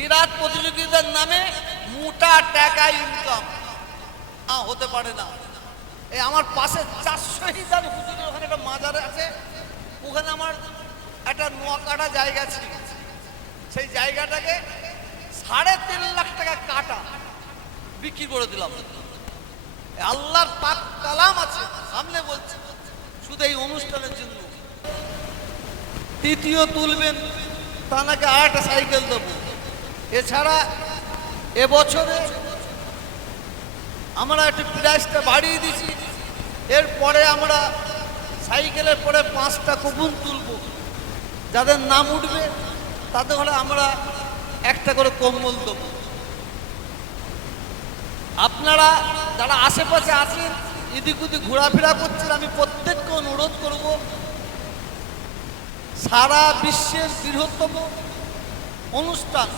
কিরাত প্রতিযোগিতার নামে মোটা টাকা ইনকাম হতে পারে না। এই আমার পাশে 400 হিজার হুজুরের ওখানে একটা মাজার আছে, ওখানে আমার একটা নোয়াকাটা জায়গা ছিল। সেই জায়গাটাকে 3.5 লাখ টাকা কাটা বিক্রি করে দিলাম। আল্লাহর পাক কালাম আছে সামনে বলছে, শুধু এই অনুষ্ঠানের জন্য। তৃতীয় তুলবেন তা নাকি আরেকটা সাইকেল দেবো। এছাড়া এবছরে আমরা একটু প্রাইসটা বাড়িয়ে দিছি। এরপরে আমরা সাইকেলের পরে 5টা কুপন তুলব, যাদের নাম উঠবে তাদের হলে আমরা একটা করে কম্বল দেবো। আপনারা যারা আশেপাশে আছেন, এদিক ওদিক ঘোরাফেরা করছেন, আমি প্রত্যেককে অনুরোধ করব, সারা বিশ্বের বৃহত্তম অনুষ্ঠান,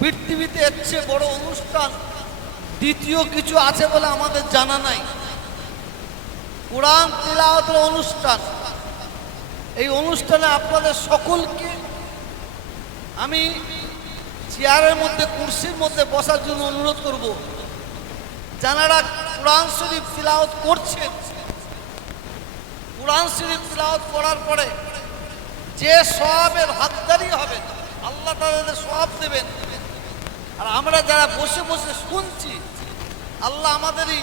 পৃথিবীতে এর চেয়ে বড় অনুষ্ঠান দ্বিতীয় কিছু আছে বলে আমাদের জানা নাই। কোরআন তিলাওয়াতের অনুষ্ঠান। এই অনুষ্ঠানে আপনাদের সকলকে আমি চেয়ারের মধ্যে, কুরসির মধ্যে বসার জন্য অনুরোধ করব। যারা কোরআন শরীফ তিলাওয়াত করছেন, কোরআন শরীফ তিলাওয়াত করার পরে যে সওয়াবের হকদারি হবে আল্লাহ তাআলা সওয়াব দেবেন। আর আমরা যারা বসে বসে শুনছি, আল্লাহ আমাদেরই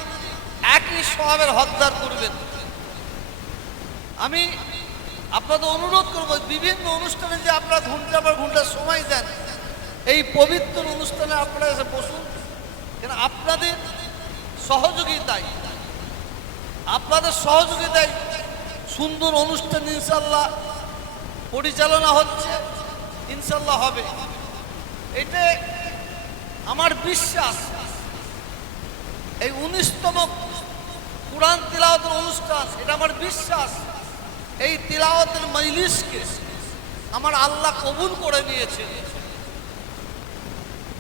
একই সওয়াবের হকদার করবেন। আমি আপনাদের অনুরোধ করব, বিভিন্ন অনুষ্ঠানে যে আপনারা ঘন্টা পর ঘন্টা সময় দেন, এই পবিত্র অনুষ্ঠানে আপনারা এসে বসুন। কেন আপনাদের সহযোগিতায়, সুন্দর অনুষ্ঠান ইনশাল্লাহ পরিচালনা হচ্ছে, ইনশাল্লাহ হবে। এটা আমার বিশ্বাস। এই 19তম কোরআন তিলাওয়াতের অনুষ্ঠান, এটা আমার বিশ্বাস। এই তিলাওয়াতের মজলিসকে আমার আল্লাহ কবুল করে নিয়েছেন।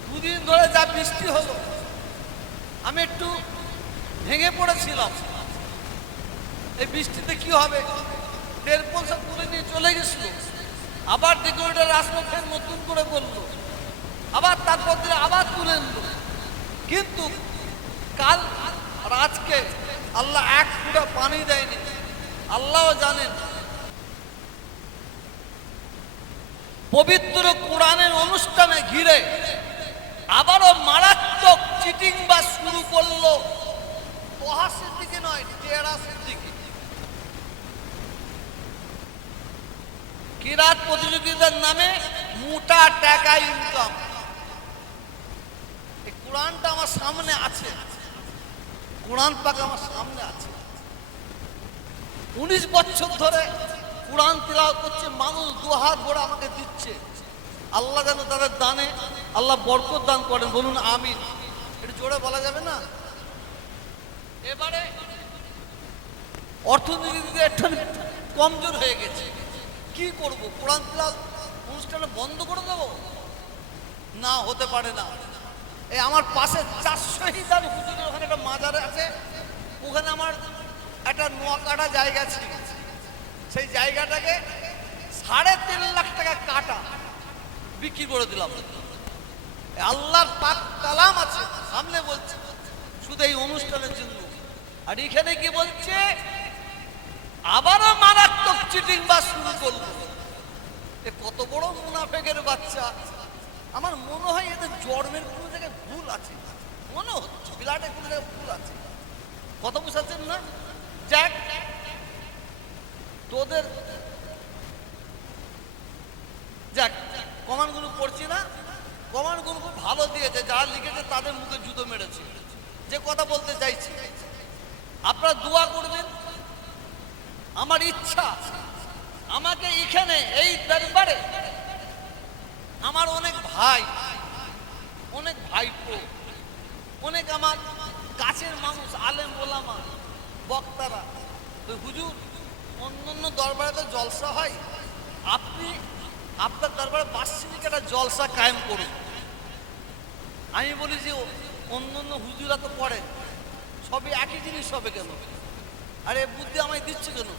দুদিন ধরে যা বৃষ্টি হলো, আমি একটু ভেঙে পড়েছিলাম। এই বৃষ্টিতে কি হবে, তেরপল সব তুলে নিয়ে চলে গেছিল। আবার ডেকোরেটর আসলো, ফের নতুন করে বললো, আবার তারপর দিনে আবার তুলে নিল। কিন্তু কাল আর আজকে আল্লাহ এক ফুটা পানি দেয়নি। আল্লাহও জানেন। পবিত্র কোরআনের অনুষ্ঠানে ঘিরে আবারও মারাত্মক চিটিং বা শুরু করলো। তোহা সিদ্দিকী নয়, টেরা সিদ্দিকী। কিরাত প্রতিযোগিতার নামে মোটা টাকা ইনকাম। এই কোরআনটা আমার সামনে আছে, কোরআন পাক আমার সামনে আছে। 19 বছর ধরে কোরআন তিলাওয়াত করছে, মানুষ দুহাত ভরে আমাকে দিচ্ছে। আল্লাহ যেন তাদের দানে আল্লাহ বরকত দান করেন, বলুন আমিন। এটা জোরে বলা যাবে না? এবারে অর্থনীতিতে একটু কমজোর হয়ে গেছে। কি করব? কোরআন তিলাওয়াত অনুষ্ঠানটা বন্ধ করে দেবো? না, হতে পারে না। এই আমার পাশে 400 হিজার হুজুরের ওখানে একটা মাজার আছে, ওখানে আমার একটা নোয়াকাটা জায়গা ছিল। সেই জায়গাটাকে 3.5 লাখ টাকা কাটা বিক্রি করে দিলাম। আল্লাহর পাক কালাম আছে সামনে বলছে, শুধু এই অনুষ্ঠানের জন্য। আর এখানে কি বলছে, আবারও মারাত্মক চিটিং বা শুরু করলো। এ কত বড় মুনাফেকের বাচ্চা! আমার মনে হয় এদের জন্মের কোনো জায়গায় ভুল আছে, মনে হচ্ছে বিরাটে কোনো জায়গায় ভুল আছে। কথা বুঝাচ্ছেন না? যাক, তোদের যাক, কমান্ডগুলো পড়ছি না, কমান্ডগুলো খুব ভালো দিয়েছে। যারা লিখেছে তাদের মুখে জুতো মেরেছে। যে কথা বলতে চাইছি, আপনারা দোয়া করবেন। আমার ইচ্ছা, আমাকে এখানে এই দরবারে আমার অনেক ভাই, অনেক ভাইপো, অনেক আমার কাছের মানুষ, আলেম ওলামা, বক্তারা, হুজুর অন্য দরবারে তো জলসা হয়, আপনি আপনার দরবারে বার্ষিক একটা জলসা কায়েম করুন। আমি বলি যে অন্য হুজুরা তো পড়ে, সবই একই জিনিস হবে কেন? আরে বুদ্ধি আমায় দিচ্ছে কেন?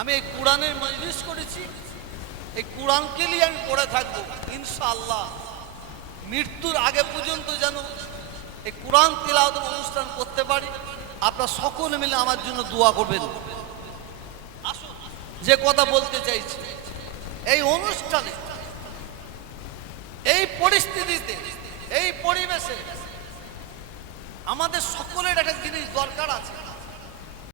আমি এই কোরআনের মজলিস করেছি, এই কোরআনকে নিয়ে আমি পড়ে থাকবো ইনশাআল্লাহ। মৃত্যুর আগে পর্যন্ত যেন এই কোরআন তিলাওয়াতের অনুষ্ঠান করতে পারি। আপনারা সকলে মিলে আমার জন্য দোয়া করবেন। আসুন, যে কথা বলতে চাইছি, এই অনুষ্ঠানে, এই পরিস্থিতিতে, এই পরিবেশে আমাদের সকলের একটা জিনিস দরকার আছে।